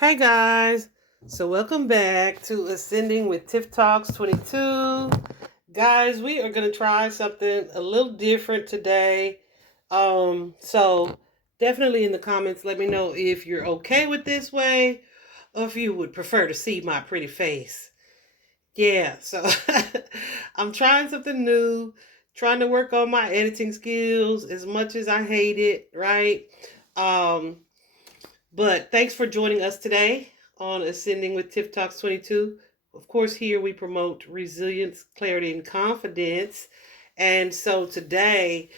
Hey guys, so welcome back to Ascending with TiffTALKS22. Guys, we are going to try something a little different today. So definitely in the comments, let me know if you're okay with this way or if you would prefer to see my pretty face. Yeah, so I'm trying something new, trying to work on my editing skills as much as I hate it, right? Um, but thanks for joining us today on Ascending with Tiff Talks 22. Of course, here we promote resilience, clarity, and confidence. And so today,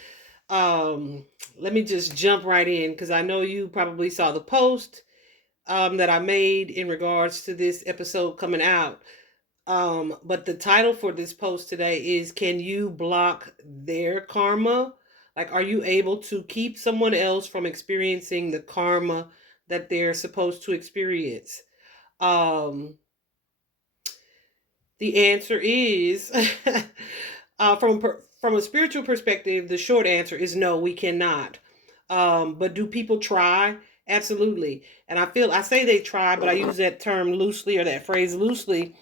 um, let me just jump right in because I know you probably saw the post that I made in regards to this episode coming out. But the title for this post today is Can You Block Their Karma? Like, are you able to keep someone else from experiencing the karma that they're supposed to experience? Um, the answer is, from a spiritual perspective, the short answer is no, we cannot. But do people try? Absolutely. And I say they try, but I use that term loosely or that phrase loosely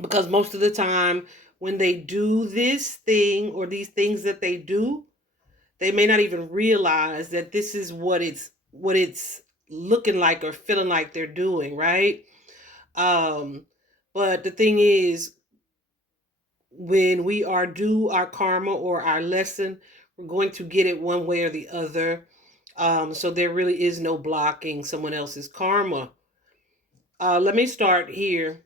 because most of the time when they do this thing or these things that they do, they may not even realize that this is what it's looking like or feeling like they're doing, right? um but the thing is, when we are due our karma or our lesson, we're going to get it one way or the other. So there really is no blocking someone else's karma. Let me start here.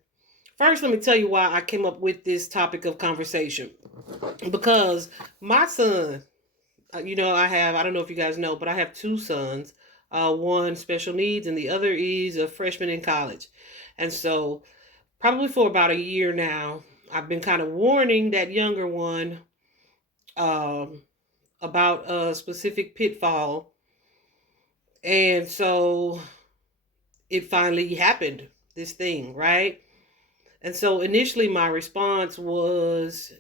First, let me tell you why I came up with this topic of conversation. Because my son, I don't know if you guys know, but I have two sons. One special needs, and the other is a freshman in college. And so, probably for about a year now, I've been kind of warning that younger one um, about a specific pitfall. And so, it finally happened, this thing, right? And so, initially, my response was,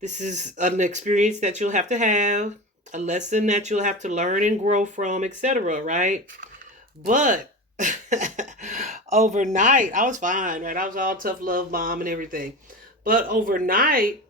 this is an experience that you'll have to have, a lesson that you'll have to learn and grow from, etc., right? But overnight, I was fine, right? I was all tough love mom and everything. But overnight,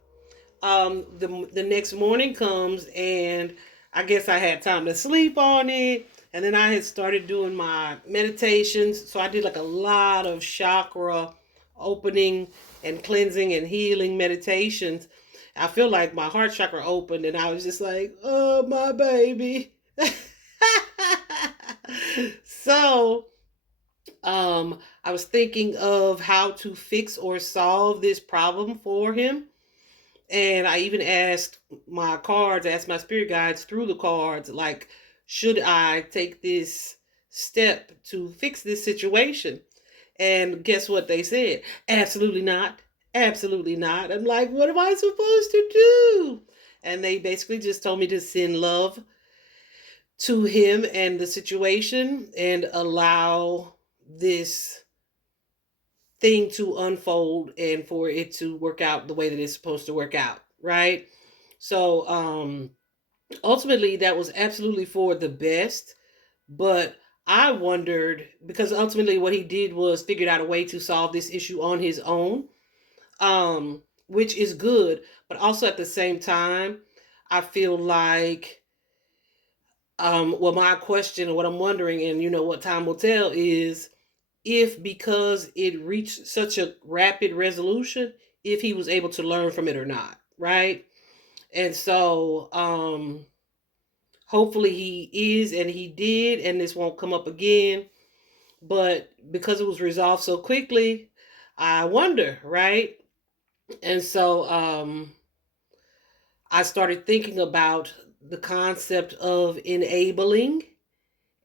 the next morning comes, and I guess I had time to sleep on it. And then I had started doing my meditations. So I did like a lot of chakra opening and cleansing and healing meditations. I feel like my heart chakra opened, and I was just like, oh, my baby. So, I was thinking of how to fix or solve this problem for him. And I even asked my spirit guides through the cards, like, should I take this step to fix this situation? And guess what they said? Absolutely not. Absolutely not. I'm like, what am I supposed to do? And they basically just told me to send love to him and the situation and allow this thing to unfold and for it to work out the way that it's supposed to work out, right? So ultimately that was absolutely for the best, but I wondered because ultimately what he did was figured out a way to solve this issue on his own, which is good, but also at the same time, I feel like well, my question, what I'm wondering, and what time will tell, is if because it reached such a rapid resolution, if he was able to learn from it or not, right? And so, hopefully he is, and he did, and this won't come up again. But because it was resolved so quickly, I wonder, right? And so, I started thinking about the concept of enabling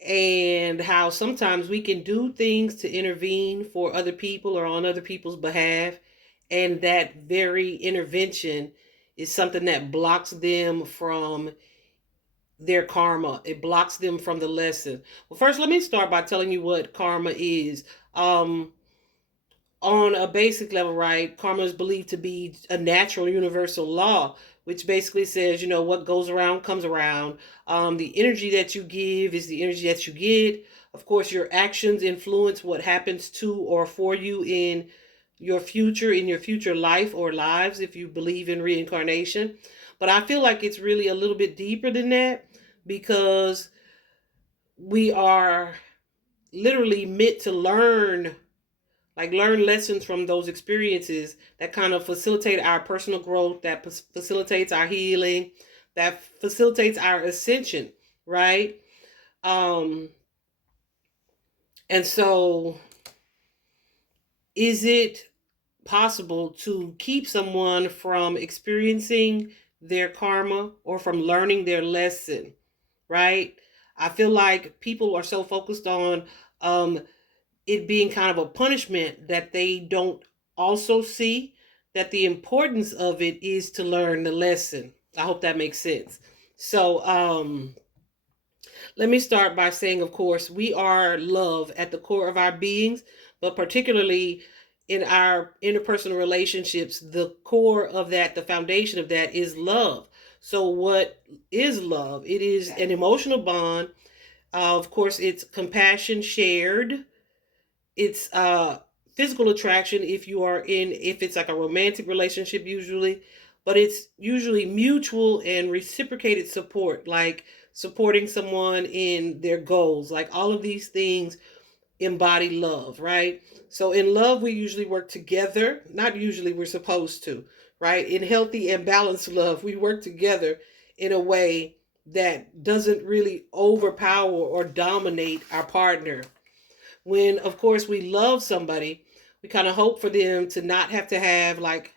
and how sometimes we can do things to intervene for other people or on other people's behalf. And that very intervention is something that blocks them from their karma. It blocks them from the lesson. Well, first, let me start by telling you what karma is. On a basic level, right, karma is believed to be a natural universal law, which basically says, what goes around comes around. The energy that you give is the energy that you get. Of course, your actions influence what happens to or for you in your future life or lives, if you believe in reincarnation. But I feel like it's really a little bit deeper than that, because we are literally meant to learn lessons from those experiences that kind of facilitate our personal growth, that facilitates our healing, that facilitates our ascension, right? Um, and so, is it possible to keep someone from experiencing their karma or from learning their lesson, right? I feel like people are so focused on um, it being kind of a punishment that they don't also see that the importance of it is to learn the lesson. I hope that makes sense. So, let me start by saying, of course, we are love at the core of our beings, but particularly in our interpersonal relationships, the core of that, the foundation of that is love. So, what is love? It is an emotional bond. Of course, it's compassion shared. It's physical attraction if it's like a romantic relationship usually, but it's usually mutual and reciprocated support, like supporting someone in their goals. Like all of these things embody love, right? So in love we usually work together. Not usually, we're supposed to, right? In healthy and balanced love, we work together in a way that doesn't really overpower or dominate our partner. When, of course, we love somebody, we kind of hope for them to not have to have like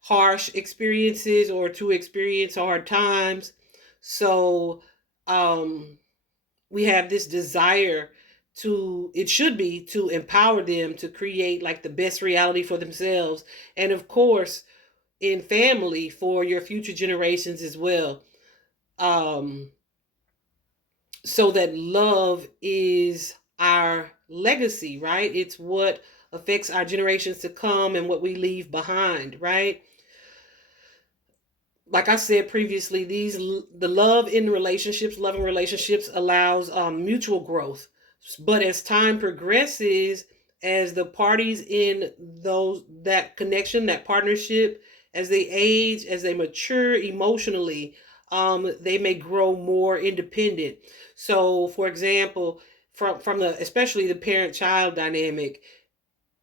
harsh experiences or to experience hard times. So, um, we have this desire it should be to empower them to create like the best reality for themselves. And of course, in family for your future generations as well. Um, so that love is our legacy, right? It's what affects our generations to come and what we leave behind, right? Like I said previously, the loving relationships allows mutual growth. But as time progresses, as the parties in that connection, that partnership, as they age, as they mature emotionally, they may grow more independent. So, for example, from the especially the parent-child dynamic,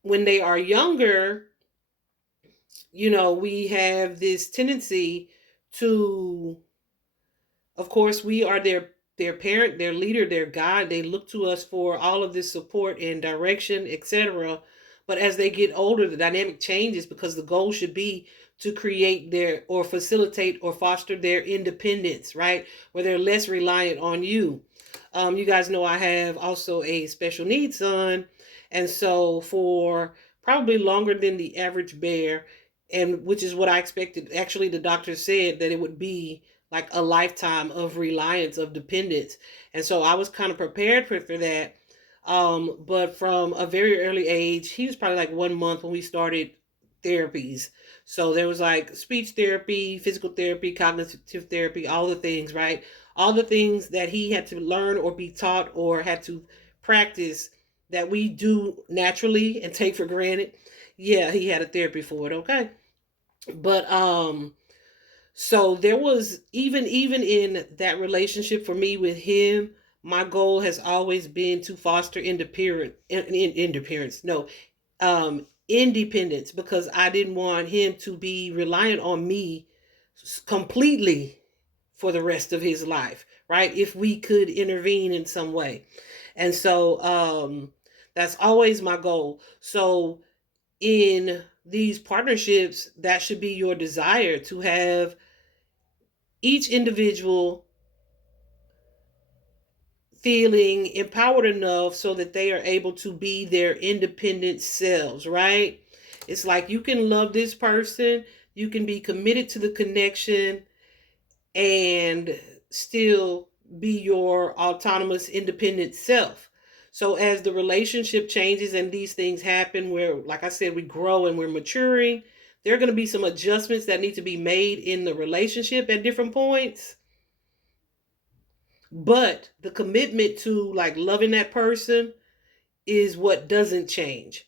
when they are younger, we have this tendency to, of course, we are their parent, their leader, their guide. They look to us for all of this support and direction, etc. But as they get older, the dynamic changes because the goal should be to create their or facilitate or foster their independence, right? Where they're less reliant on you. You guys know I have also a special needs son, and so for probably longer than the average bear, and which is what I expected. Actually, the doctor said that it would be like a lifetime of reliance, of dependence. And so I was kind of prepared for that. But from a very early age, he was probably like 1 month when we started therapies. So there was like speech therapy, physical therapy, cognitive therapy, all the things, right? All the things that he had to learn or be taught or had to practice that we do naturally and take for granted. Yeah, he had a therapy for it, okay? But so there was even in that relationship for me with him, my goal has always been to foster independence. No, independence, because I didn't want him to be reliant on me completely for the rest of his life, right? If we could intervene in some way. And so that's always my goal. So in these partnerships, that should be your desire, to have each individual feeling empowered enough so that they are able to be their independent selves, right? It's like you can love this person, you can be committed to the connection, and still be your autonomous, independent self. So as the relationship changes and these things happen where, like I said, we grow and we're maturing, There are going to be some adjustments that need to be made in the relationship at different points. But the commitment to like loving that person is what doesn't change.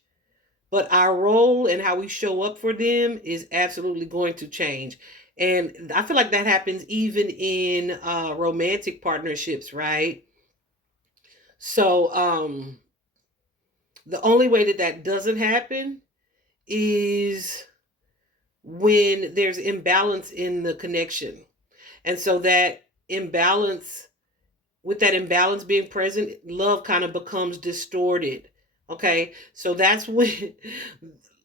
But our role and how we show up for them is absolutely going to change. And I feel like that happens even in romantic partnerships, right? So the only way that that doesn't happen is when there's imbalance in the connection. And so that imbalance, with that imbalance being present, love kind of becomes distorted. Okay. So that's when,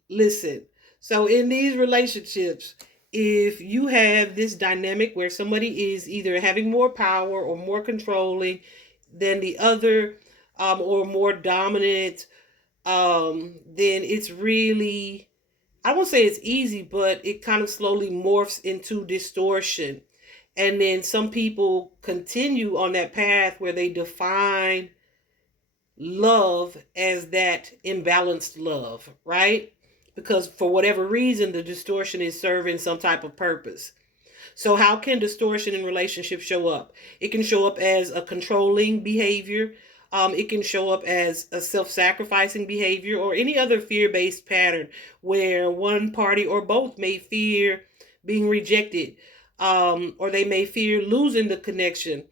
listen, so in these relationships, if you have this dynamic where somebody is either having more power or more controlling than the other, or more dominant, then it's really, I won't say it's easy, but it kind of slowly morphs into distortion. And then some people continue on that path where they define love as that imbalanced love, right? Because for whatever reason, the distortion is serving some type of purpose. So, how can distortion in relationships show up? It can show up as a controlling behavior. It can show up as a self-sacrificing behavior or any other fear-based pattern where one party or both may fear being rejected, or they may fear losing the connection,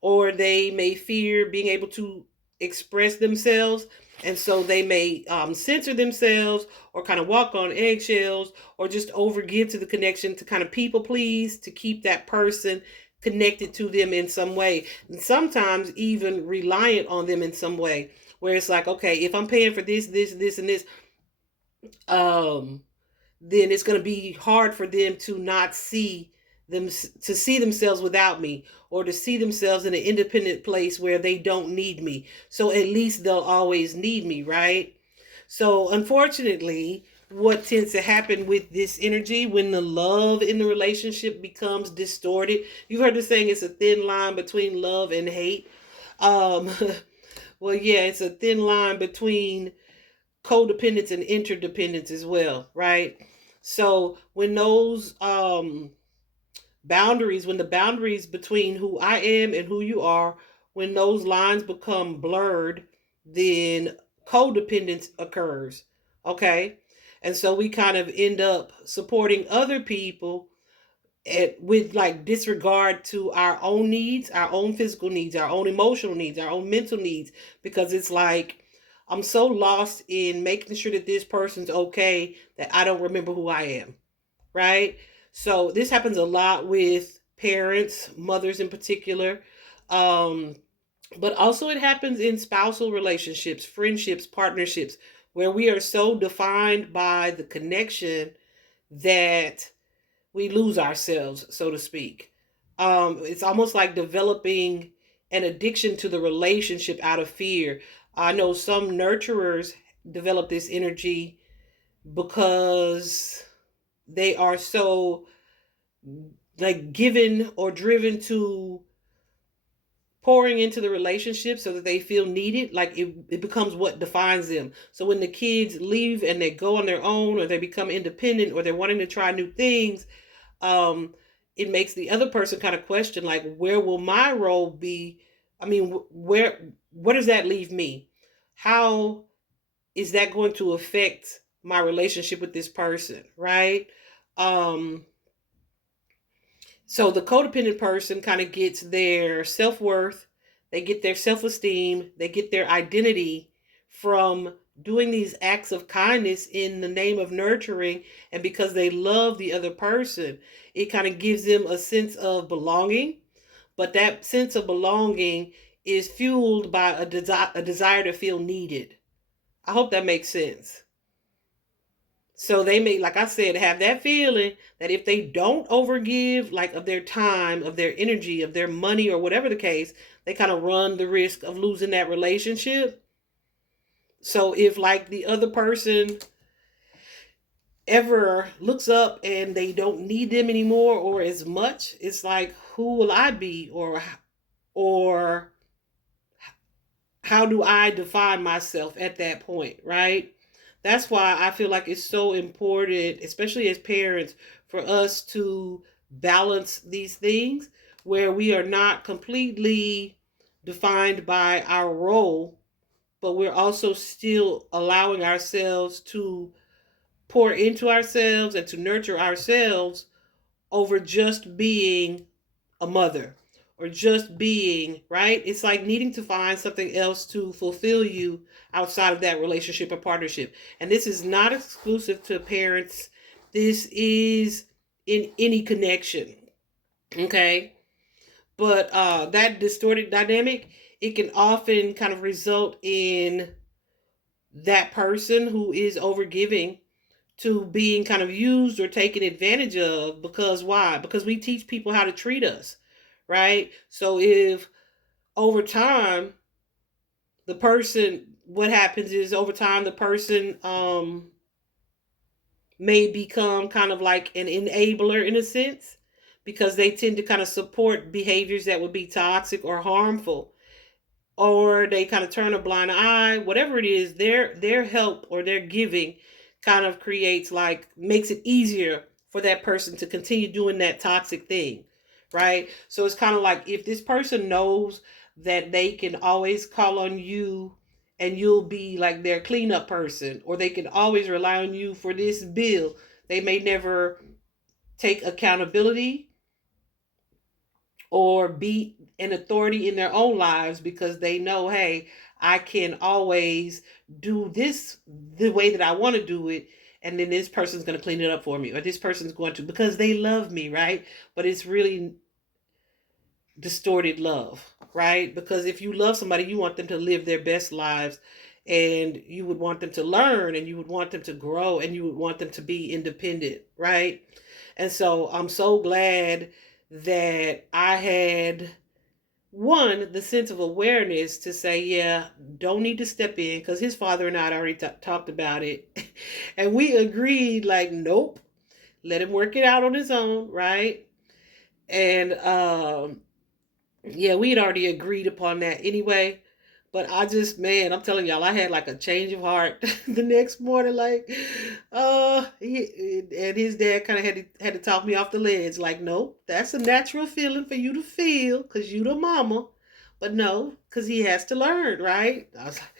or they may fear being able to express themselves. And so they may censor themselves or kind of walk on eggshells or just overgive to the connection to kind of people please to keep that person connected to them in some way. And sometimes even reliant on them in some way, where it's like, okay, if I'm paying for this, and this, um, then it's going to be hard for them to not see them, to see themselves without me, or to see themselves in an independent place where they don't need me. So at least they'll always need me, right? So unfortunately, what tends to happen with this energy when the love in the relationship becomes distorted, you've heard the saying, it's a thin line between love and hate. Um, well, yeah, it's a thin line between codependence and interdependence as well, right? So when those boundaries, when the boundaries between who I am and who you are, when those lines become blurred, then codependence occurs. Okay. And so we kind of end up supporting other people with like disregard to our own needs, our own physical needs, our own emotional needs, our own mental needs, because it's like I'm so lost in making sure that this person's okay that I don't remember who I am, right? So this happens a lot with parents, mothers in particular. Um, but also it happens in spousal relationships, friendships, partnerships, where we are so defined by the connection that we lose ourselves, so to speak. It's almost like developing an addiction to the relationship out of fear. I know some nurturers develop this energy because they are so like given or driven to pouring into the relationship so that they feel needed, like it becomes what defines them. So when the kids leave and they go on their own, or they become independent, or they're wanting to try new things, um it makes the other person kind of question, like, where will my role be? I mean, where does that leave me? How is that going to affect my relationship with this person, right? um so the codependent person kind of gets their self-worth, they get their self-esteem, they get their identity from doing these acts of kindness in the name of nurturing. And because they love the other person, it kind of gives them a sense of belonging. But that sense of belonging is fueled by a desire to feel needed. I hope that makes sense. So they may, like I said, have that feeling that if they don't overgive, like of their time, of their energy, of their money, or whatever the case, they kind of run the risk of losing that relationship. So if like the other person ever looks up and they don't need them anymore or as much, it's like, who will I be? Or how do I define myself at that point, right? That's why I feel like it's so important, especially as parents, for us to balance these things where we are not completely defined by our role, but we're also still allowing ourselves to pour into ourselves and to nurture ourselves over just being a mother or just being, right? It's like needing to find something else to fulfill you outside of that relationship or partnership. And this is not exclusive to parents. This is in any connection. Okay? But that distorted dynamic, it can often kind of result in that person who is overgiving to being kind of used or taken advantage of. Because why? Because we teach people how to treat us, right? So if over time the person, what happens is over time the person may become kind of like an enabler in a sense, because they tend to kind of support behaviors that would be toxic or harmful, or they kind of turn a blind eye. Whatever it is, their help or their giving kind of creates, like, makes it easier for that person to continue doing that toxic thing, right? So it's kind of like, if this person knows that they can always call on you and you'll be like their cleanup person, or they can always rely on you for this bill, they may never take accountability or be an authority in their own lives, because they know, hey, I can always do this the way that I want to do it. And then this person's going to clean it up for me, or this person's going to, because they love me, right? But it's really distorted love, right? Because if you love somebody, you want them to live their best lives, and you would want them to learn, and you would want them to grow, and you would want them to be independent, right? And so I'm so glad that I had, one, the sense of awareness to say, yeah, don't need to step in, because his father and I had already talked about it. And we agreed, like, nope, let him work it out on his own, right? And yeah, we had already agreed upon that anyway. But I just, man, I'm telling y'all, I had like a change of heart the next morning. Like, and his dad kind of had to talk me off the ledge. Like, no, that's a natural feeling for you to feel, cause you the mama. But no, cause he has to learn, right? I was like,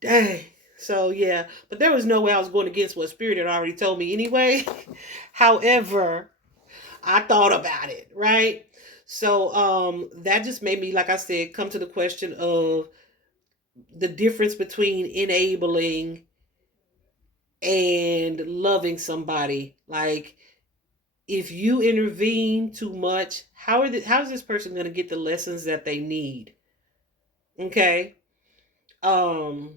dang. So yeah, but there was no way I was going against what Spirit had already told me anyway. However, I thought about it, right? So that just made me, like I said, come to the question of the difference between enabling and loving somebody. Like, if you intervene too much, how is this person going to get the lessons that they need? Okay. Um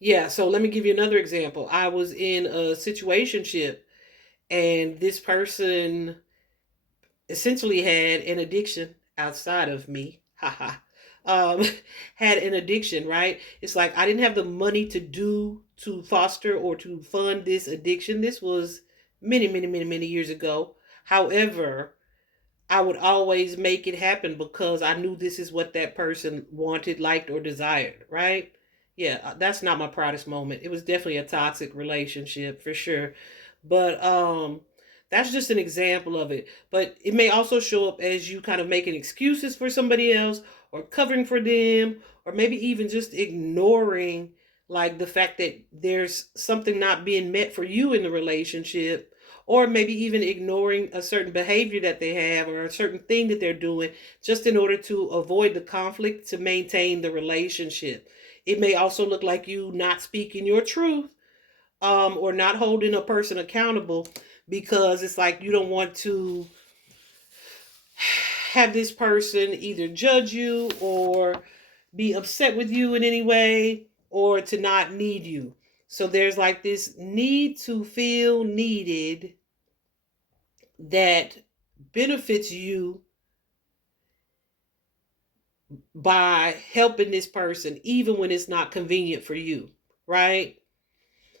yeah, so let me give you another example. I was in a situationship, and this person essentially had an addiction outside of me. Haha. um, had an addiction, right? It's like I didn't have the money to foster or to fund this addiction. This was many, many, many, many years ago. However, I would always make it happen because I knew this is what that person wanted, liked, or desired, right? Yeah, that's not my proudest moment. It was definitely a toxic relationship for sure. But that's just an example of it. But it may also show up as you kind of making excuses for somebody else, or covering for them, or maybe even just ignoring, like, the fact that there's something not being met for you in the relationship, or maybe even ignoring a certain behavior that they have, or a certain thing that they're doing, just in order to avoid the conflict, to maintain the relationship. It may also look like you not speaking your truth, or not holding a person accountable, because it's like you don't want to have this person either judge you or be upset with you in any way, or to not need you. So there's like this need to feel needed that benefits you by helping this person, even when it's not convenient for you, right?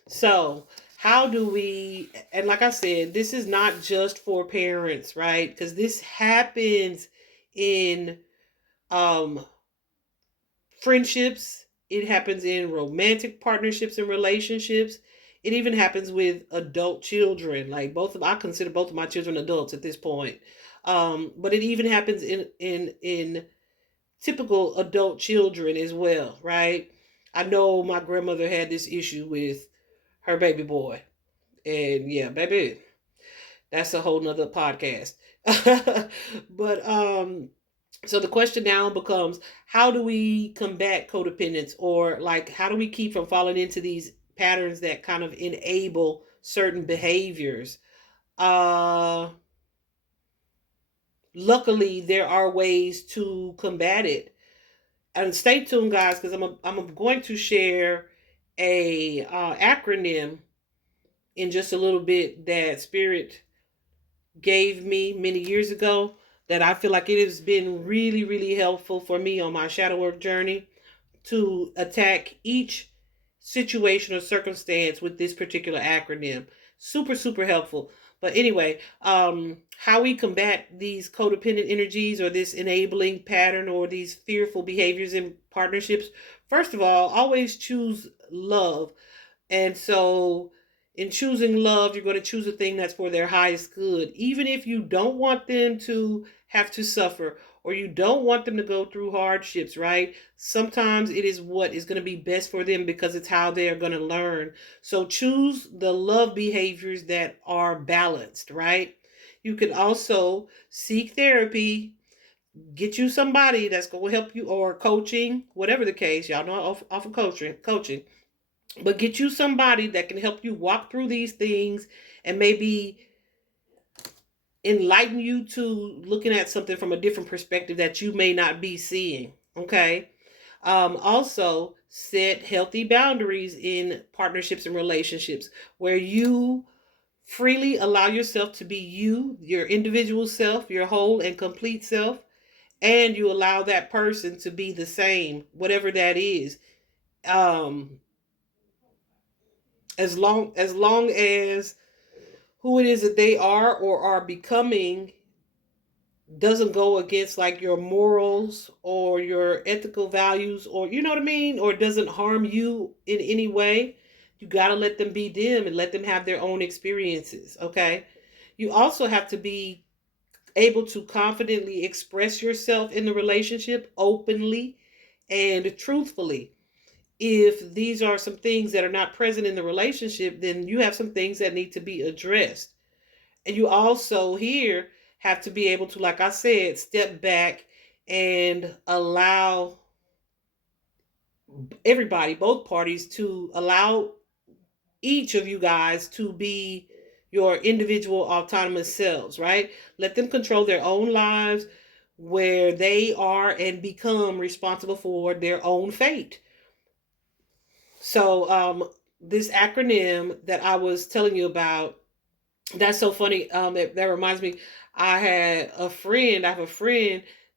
So, how do we, and like I said, this is not just for parents, right? Because this happens in um, friendships, It happens in romantic partnerships and relationships. It even happens with adult children. Like I consider both of my children adults at this point. But it even happens in typical adult children as well, right? I know my grandmother had this issue with her baby boy. And yeah, baby, that's a whole nother podcast. But so the question now becomes, how do we combat codependence, or like how do we keep from falling into these patterns that kind of enable certain behaviors? Uh Luckily there are ways to combat it. And stay tuned, guys, because I'm going to share a acronym in just a little bit that Spirit gave me many years ago, that I feel like it has been really, really helpful for me on my shadow work journey to attack each situation or circumstance with this particular acronym. Super, super helpful. But anyway, how we combat these codependent energies or this enabling pattern or these fearful behaviors in partnerships. First of all, always choose love. And so, in choosing love, you're going to choose a thing that's for their highest good, even if you don't want them to have to suffer or you don't want them to go through hardships, right? Sometimes it is what is going to be best for them because it's how they're going to learn. So, choose the love behaviors that are balanced, right? You can also seek therapy, get you somebody that's going to help you, or coaching, whatever the case. Y'all know I offer coaching. But get you somebody that can help you walk through these things and maybe enlighten you to looking at something from a different perspective that you may not be seeing. Okay. Also, set healthy boundaries in partnerships and relationships where you freely allow yourself to be you, your individual self, your whole and complete self, and you allow that person to be the same, whatever that is. Um, as long as who it is that they are or are becoming doesn't go against like your morals or your ethical values, or you know what I mean, or doesn't harm you in any way, you got to let them be them and let them have their own experiences. Okay. You also have to be able to confidently express yourself in the relationship openly and truthfully. If these are some things that are not present in the relationship, then you have some things that need to be addressed. And you also here have to be able to, like I said, step back and allow everybody, both parties, to allow each of you guys to be your individual autonomous selves, right? Let them control their own lives where they are and become responsible for their own fate. So, this acronym that I was telling you about, that's so funny. That reminds me, I have a friend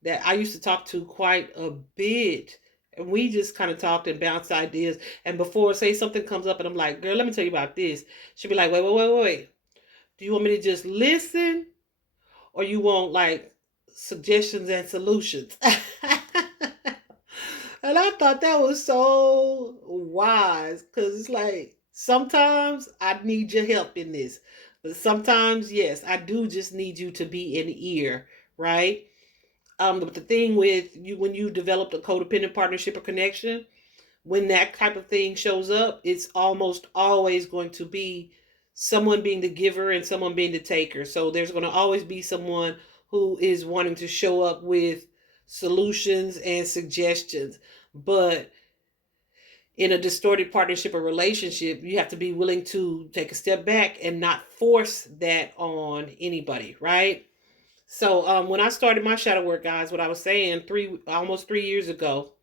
that I used to talk to quite a bit. And we just kind of talked and bounced ideas. And before, say something comes up and I'm like, girl, let me tell you about this. She'll be like, wait, wait, wait, wait, wait. Do you want me to just listen, or you want like suggestions and solutions? And I thought that was so wise, because it's like sometimes I need your help in this. But sometimes, yes, I do just need you to be an ear, right? But the thing with you, when you developed a codependent partnership or connection, when that type of thing shows up, it's almost always going to be someone being the giver and someone being the taker. So there's going to always be someone who is wanting to show up with solutions and suggestions. But in a distorted partnership or relationship, you have to be willing to take a step back and not force that on anybody, right? So when I started my shadow work, guys, what I was saying almost 3 years ago,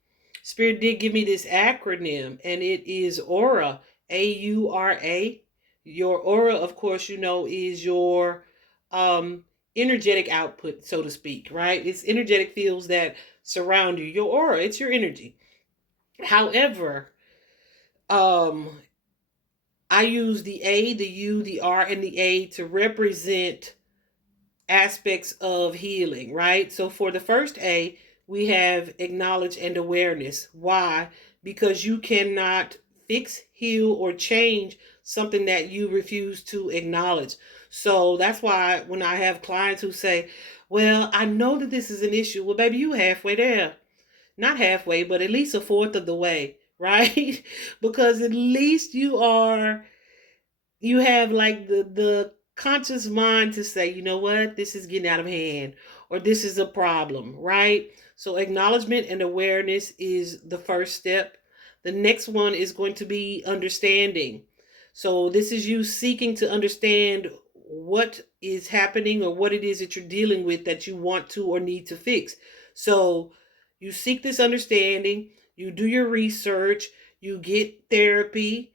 Spirit did give me this acronym, and it is Aura, AURA. Your aura, of course, is your um, energetic output, so to speak, right? It's energetic fields that surround you. Your aura, it's your energy. However, um, I use the A, the U, the R, and the A to represent aspects of healing, right? So for the first A, we have acknowledge and awareness. Why? Because you cannot fix, heal, or change something that you refuse to acknowledge. So that's why when I have clients who say, well, I know that this is an issue. Well, baby, you halfway there. Not halfway, but at least a fourth of the way, right? Because at least you have like the conscious mind to say, you know what, this is getting out of hand, or this is a problem, right? So acknowledgement and awareness is the first step. The next one is going to be understanding. So this is you seeking to understand what is happening or what it is that you're dealing with that you want to or need to fix. So you seek this understanding, you do your research, you get therapy,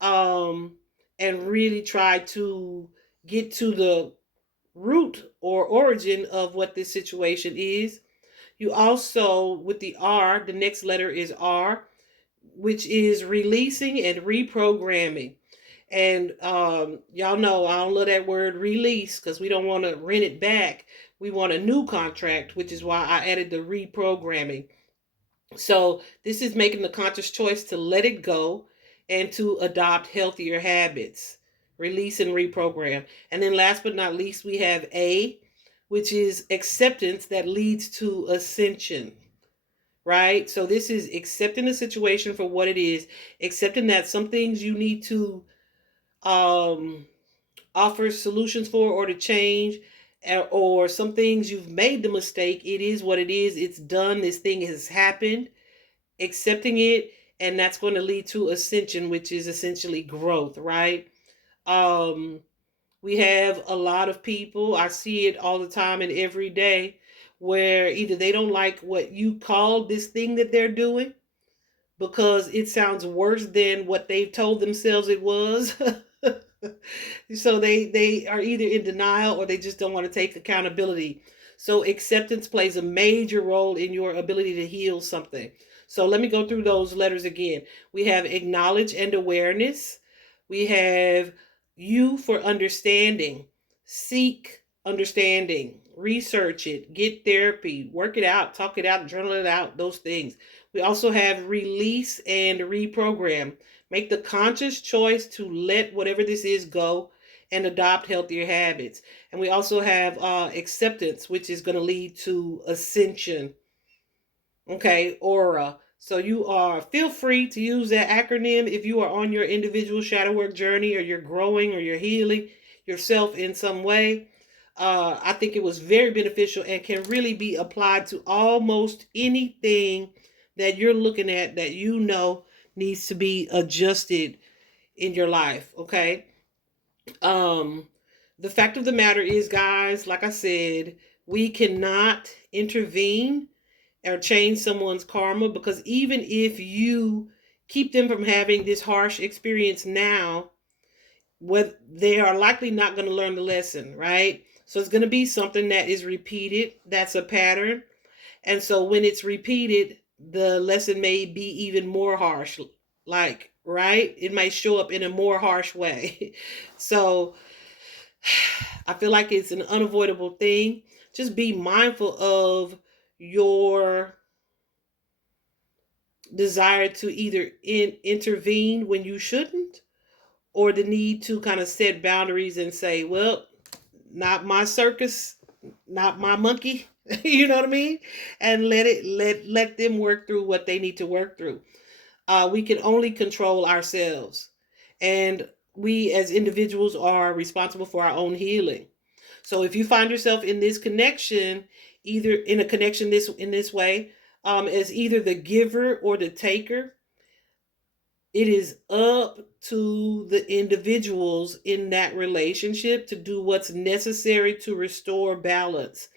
um, and really try to get to the root or origin of what this situation is. You also, with the R, the next letter is R, which is releasing and reprogramming. And y'all know I don't love that word release because we don't want to rent it back. We want a new contract, which is why I added the reprogramming. So this is making the conscious choice to let it go and to adopt healthier habits, release and reprogram. And then last but not least, we have A, which is acceptance that leads to ascension, right? So this is accepting the situation for what it is, accepting that some things you need to um, offer solutions for or to change, or some things you've made the mistake. It is what it is. It's done. This thing has happened, accepting it, and that's going to lead to ascension, which is essentially growth, right? um we have a lot of people, I see it all the time and every day, where either they don't like what you call this thing that they're doing because it sounds worse than what they've told themselves it was. So they are either in denial or they just don't want to take accountability. So acceptance plays a major role in your ability to heal something. So let me go through those letters again. We have acknowledge and awareness. We have U for understanding. Seek understanding. Research it. Get therapy. Work it out. Talk it out. Journal it out. Those things. We also have release and reprogram. Make the conscious choice to let whatever this is go and adopt healthier habits. And we also have acceptance, which is going to lead to ascension. Okay, aura. So you are, feel free to use that acronym if you are on your individual shadow work journey, or you're growing, or you're healing yourself in some way. I think it was very beneficial and can really be applied to almost anything that you're looking at that you know needs to be adjusted in your life. Okay. Um, the fact of the matter is, guys, like I said, we cannot intervene or change someone's karma, because even if you keep them from having this harsh experience now, what they are likely not going to learn the lesson, right? So it's going to be something that is repeated. That's a pattern. And so when it's repeated, the lesson may be even more harsh, like, right? It might show up in a more harsh way. So I feel like it's an unavoidable thing. Just be mindful of your desire to either intervene when you shouldn't, or the need to kind of set boundaries and say, well, not my circus, not my monkey. You know what I mean? And let them work through what they need to work through. We can only control ourselves, and we as individuals are responsible for our own healing. So if you find yourself in this connection, either in a connection this in this way, as either the giver or the taker, it is up to the individuals in that relationship to do what's necessary to restore balance.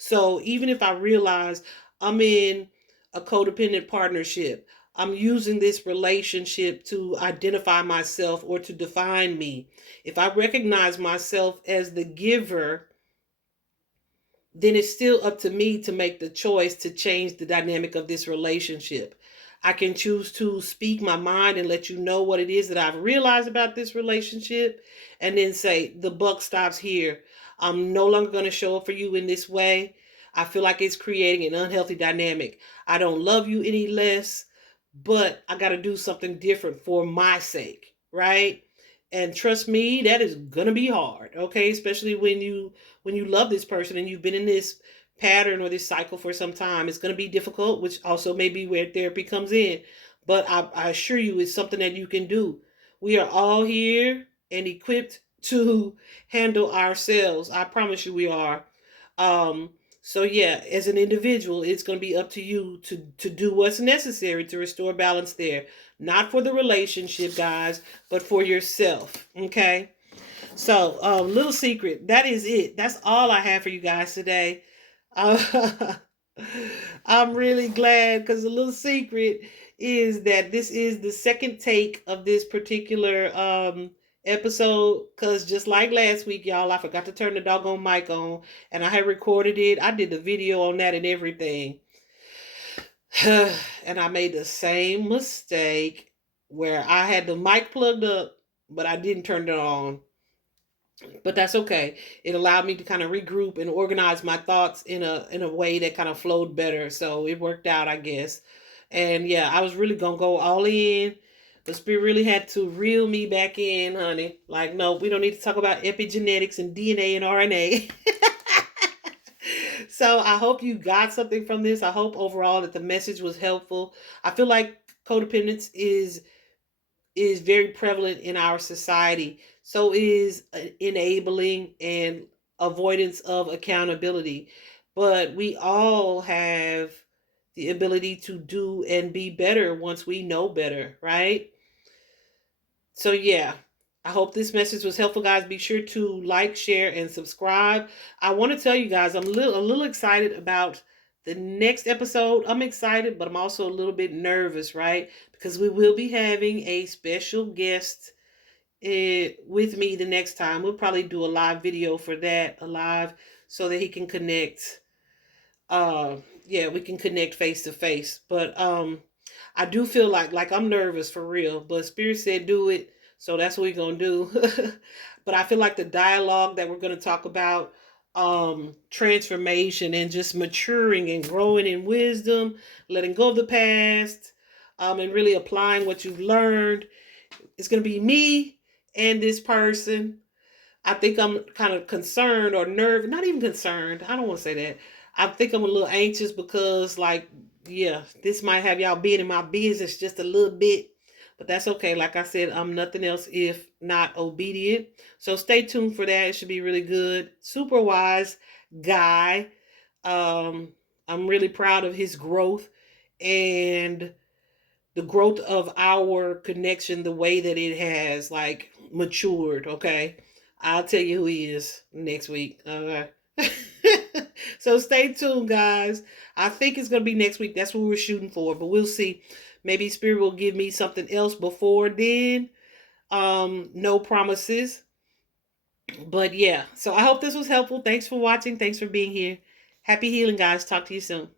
So even if I realize I'm in a codependent partnership, I'm using this relationship to identify myself or to define me. If I recognize myself as the giver, then it's still up to me to make the choice to change the dynamic of this relationship. I can choose to speak my mind and let you know what it is that I've realized about this relationship, and then say, the buck stops here. I'm no longer going to show up for you in this way. I feel like it's creating an unhealthy dynamic. I don't love you any less, but I got to do something different for my sake, right? And trust me, that is gonna be hard, okay? Especially when you love this person and you've been in this pattern or this cycle for some time. It's gonna be difficult, which also may be where therapy comes in. But I assure you, it's something that you can do. We are all here and equipped to handle ourselves. I promise you, we are. Um, so yeah, as an individual, it's going to be up to you to do what's necessary to restore balance there. Not for the relationship, guys, but for yourself. Okay. So, little secret. That is it. That's all I have for you guys today. Uh, I'm really glad because the little secret is that this is the second take of this particular episode. Because just like last week, y'all, I forgot to turn the doggone mic on, and I had recorded it. I did the video on that and everything. And I made the same mistake where I had the mic plugged up, but I didn't turn it on. But that's okay. It allowed me to kind of regroup and organize my thoughts in a way that kind of flowed better. So it worked out, I guess. And yeah, I was really gonna go all in. The spirit really had to reel me back in, honey. Like, no, we don't need to talk about epigenetics and DNA and RNA. So I hope you got something from this. I hope overall that the message was helpful. I feel like codependence is very prevalent in our society. So is enabling and avoidance of accountability. But we all have the ability to do and be better once we know better, right? So yeah, I hope this message was helpful, guys. Be sure to like, share, and subscribe. I want to tell you guys, I'm a little excited about the next episode. I'm excited, but I'm also a little bit nervous, right? Because we will be having a special guest with me the next time. We'll probably do a live video for that, a live, so that he can connect. Yeah, we can connect face to face. But I do feel like I'm nervous for real. But Spirit said do it, so that's what we're gonna do. But I feel like the dialogue that we're gonna talk about, transformation and just maturing and growing in wisdom, letting go of the past, and really applying what you've learned. It's gonna be me and this person. I think I'm kind of concerned or nervous, not even concerned. I don't want to say that. I think I'm a little anxious because, like, yeah, this might have y'all being in my business just a little bit, but that's okay. Like I said, I'm nothing else if not obedient. So stay tuned for that. It should be really good. Super wise guy. Um, I'm really proud of his growth and the growth of our connection, the way that it has like matured. Okay, I'll tell you who he is next week. Okay. So stay tuned, guys. I think it's gonna be next week. That's what we're shooting for, but we'll see. Maybe Spirit will give me something else before then. No promises. But yeah, so I hope this was helpful. Thanks for watching. Thanks for being here. Happy healing, guys. Talk to you soon.